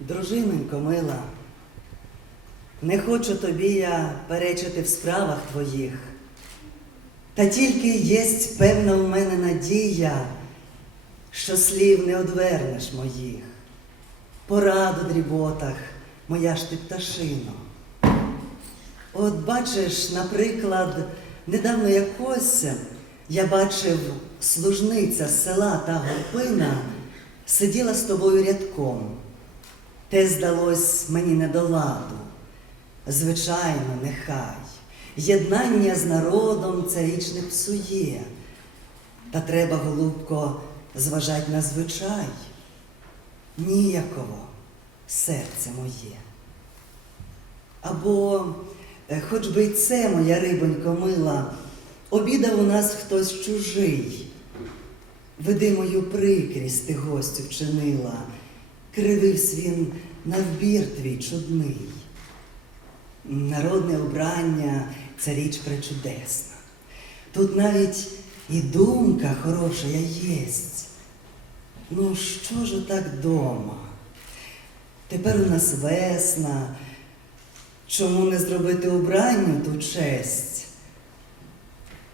Дружиненько мила, не хочу тобі я перечити в справах твоїх, та тільки єсть певна в мене надія, що слів не одвернеш моїх, пораду дріботах, моя ж ти пташино. От бачиш, наприклад, недавно якось я бачив служниця з села та горпина сиділа з тобою рядком. Те здалось мені не до ладу. Звичайно, нехай. Єднання з народом це річ не псує. Та треба, голубко, зважать на звичай. Ніяково серце моє. Або, е, хоч би й це, моя рибонько мила, обідав у нас хтось чужий. Веди мою прикрість ти гостю вчинила, крививсь він на вбір твій чудний. Народне обрання це річ пречудесна. Тут навіть і думка хороша єсть. Ну, що ж так дома? Тепер у нас весна. Чому не зробити убранню ту честь?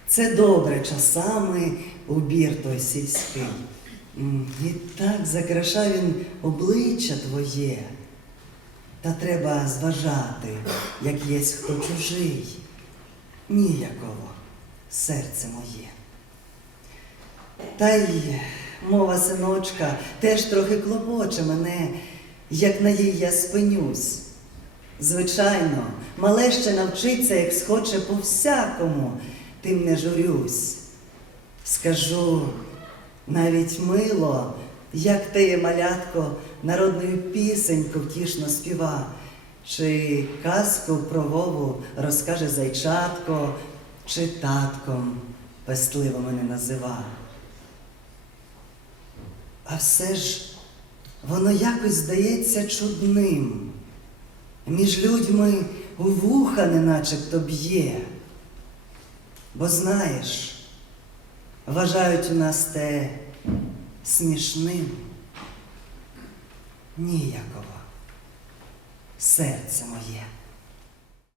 Це добре часами убір той сільський. І так закрашав він обличчя твоє. Та треба зважати, як єсть хто чужий. Ніякого серце моє. Та й мова синочка теж трохи клопоче мене, як на їй я спинюсь. Звичайно, мале ще навчиться, як схоче по всякому, тим не журюсь. Скажу навіть мило, як ти, малятко, народною пісеньку втішно співа, чи казку про Вову розкаже зайчатко, чи татком пестливо мене назива. А все ж воно якось здається чудним. Між людьми у вуха неначебто б'є. Бо знаєш, вважають у нас те смішним. Ніякого серце моє.